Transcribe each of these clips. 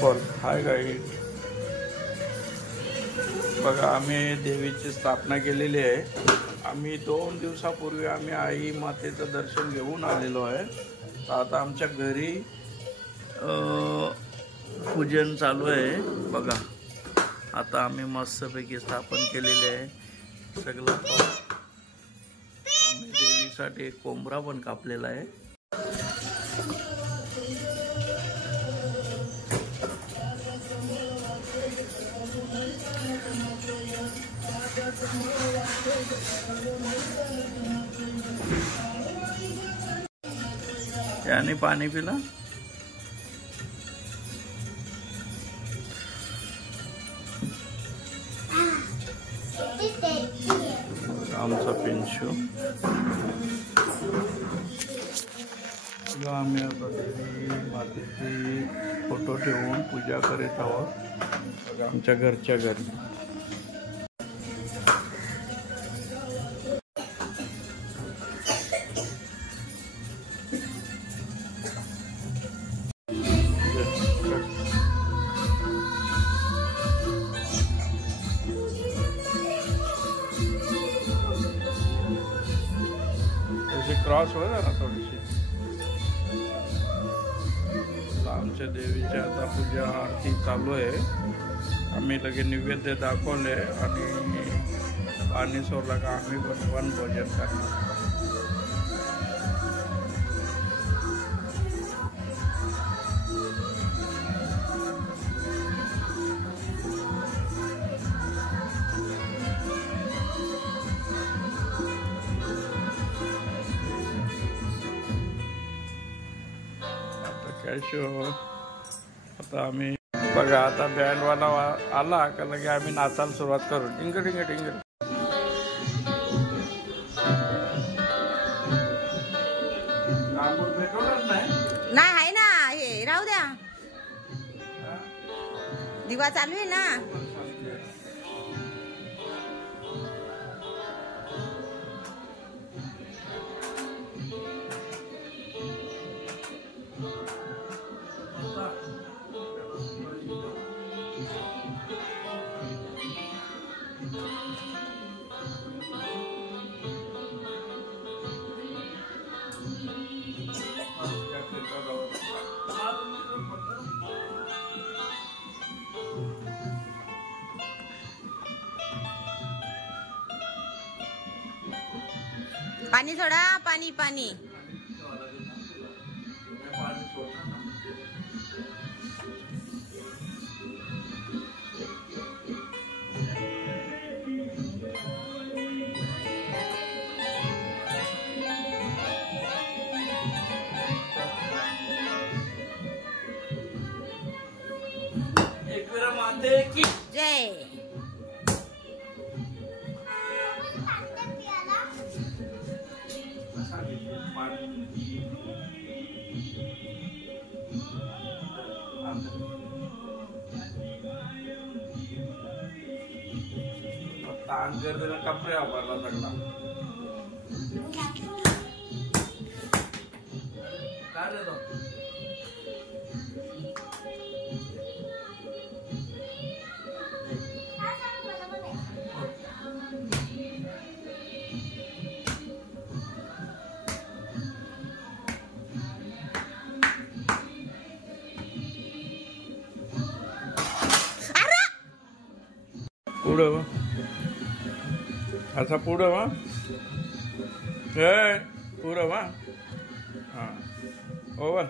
बोल हाय गाईड. बघा आम्ही देवीची स्थापना केलेली आहे. आम्ही 2 दिवसापूर्वी आम्ही आई मातेचं दर्शन घेऊन आलेलो आहे. तर आता आमच्या घरी पूजन चालू आहे. बघा आता आम्ही मस्तपैकी स्थापन केलेले आहे सगळं. आम्ही देवीसाठी एक कोंबडा पण कापलेला आहे. याने पाणी पिला. आमचा पिंशू. आम्ही आता मातेची फोटो ठेवून पूजा करीत आहोत आमच्या घरच्या घरी. क्रॉस हो ना थोडीशी. आमच्या देवीची आता पूजा आरती चालू आहे. आम्ही लगे नैवेद्य दाखवले आणि पाणी सोडला का आम्ही पण भोजन करणार. आता आम्ही बघा आता बँडवाला आला का लगे आम्ही नाचायला सुरुवात करू. टिंग टिंग टिंग. नाही आहे ना, हे राहू द्या. दिवा चालू आहे ना. पाणी सोडा. पाणी पाणी. जय. कपडे वापरला सगळा काय देतो. पुढं असा पुढं वा. हे पुढं वा. हां ओव्हन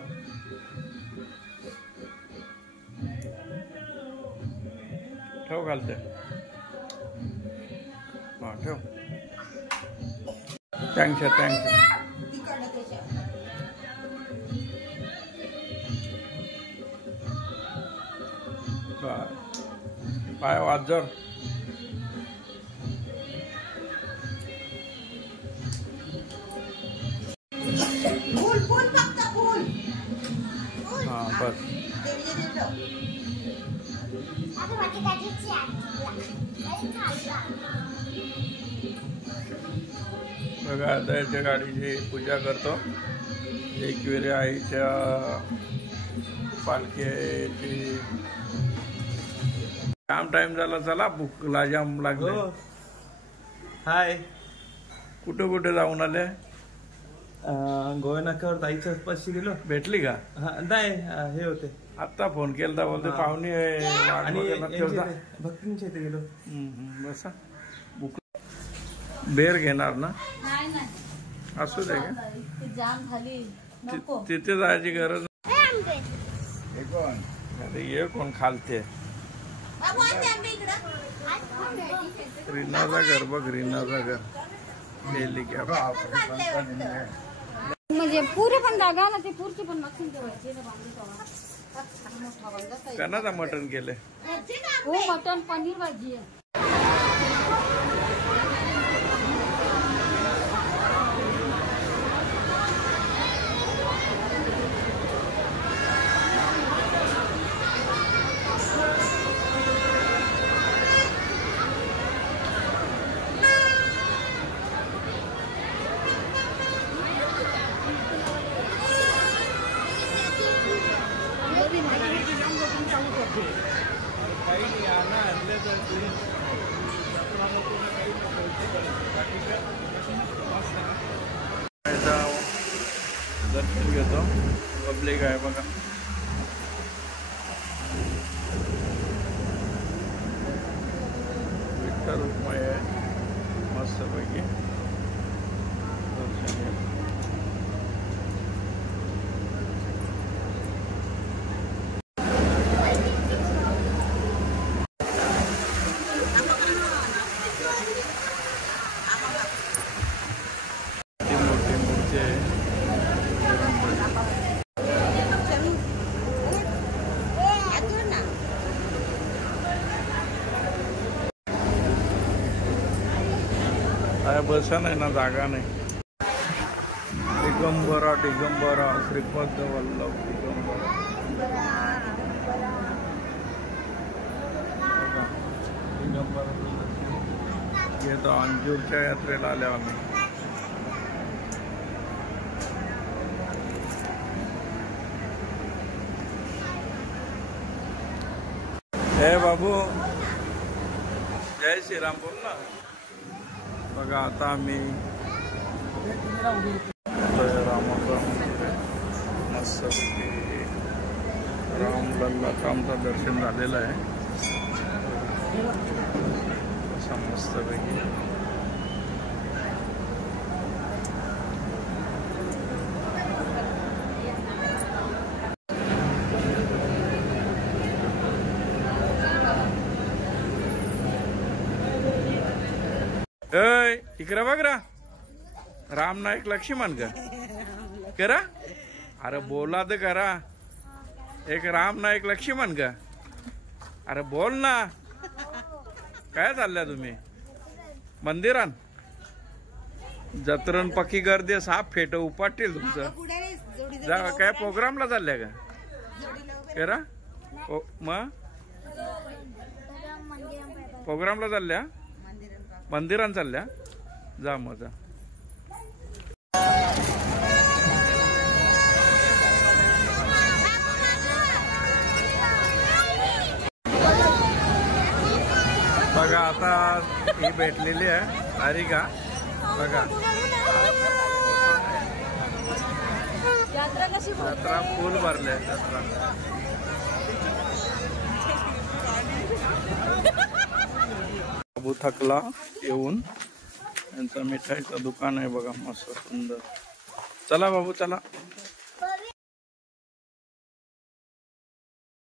ठेव घालते. हां ठेव. Thank you thank you. पाय वाजर. हाँ बस बघा आता याच्या गाडीची पूजा करतो. एकविरा आईच्या पालखीची काम टाइम झाला. चला भूकला जाम लागले. हाय, कुठे कुठे जाऊन आले? गोव्या नाक्यावर जायचं पाचशे गेलो. भेटली का? नाही, हे होते आता फोन केलता बोलते पाहुणे आणि भक्तींच्या इथे गेलो. बसा. बेर घेणार ना? असू दे का? तिथे जायची गरज अरे ये कोण खालते? रीनाचा घर बघ, रीनाचा घर गेली की म्हणजे पुरे पण जागा ना, ते पुरची पण मशीन ठेवायची. कणाचा मटण केले? हो, मटण पनीर भाजी आहे. दर्शन घेतो. पब्लिक आहे बघा. विठ्ठल रुक्माई आहे मस्तपैकी. दर्शन घेतो. बसा नाही ना, जागा नाही. दिगंबरा दिगंबरा श्रीपद वल्लभ दिगंबरा. दिगंबरा येतो. अंजूरच्या यात्रेला आल्या आम्ही. हे बाबू, जय श्रीराम बोल ना. बघा आता आम्ही रामाचं मंदिर आहे मस्तपैकी. रामलल्लाचं आमचं दर्शन झालेलं आहे. असं मस्तपैकी. इकडे बघ रा. राम नाईक लक्ष्मण का करा? अरे बोला तर करा. एक राम नाईक लक्ष्मण का? अरे बोल ना. काय चालल्या तुम्ही मंदिरात? जत्रण पक्की गर्दी. साप फेट उपाटतील तुमचं. जा काय प्रोग्रामला चालल्या का करा? मग प्रोग्रामला चालल्या? मंदिरात चालल्या? जा मग जा. बघा आता ही भेटलेली आहे हारिका. बघा यात्रा फुल भरले. यात्रा बाबू थकला येऊन. यांचं मिठाईचं दुकान आहे बघा मस्त सुंदर. चला बाबू चला.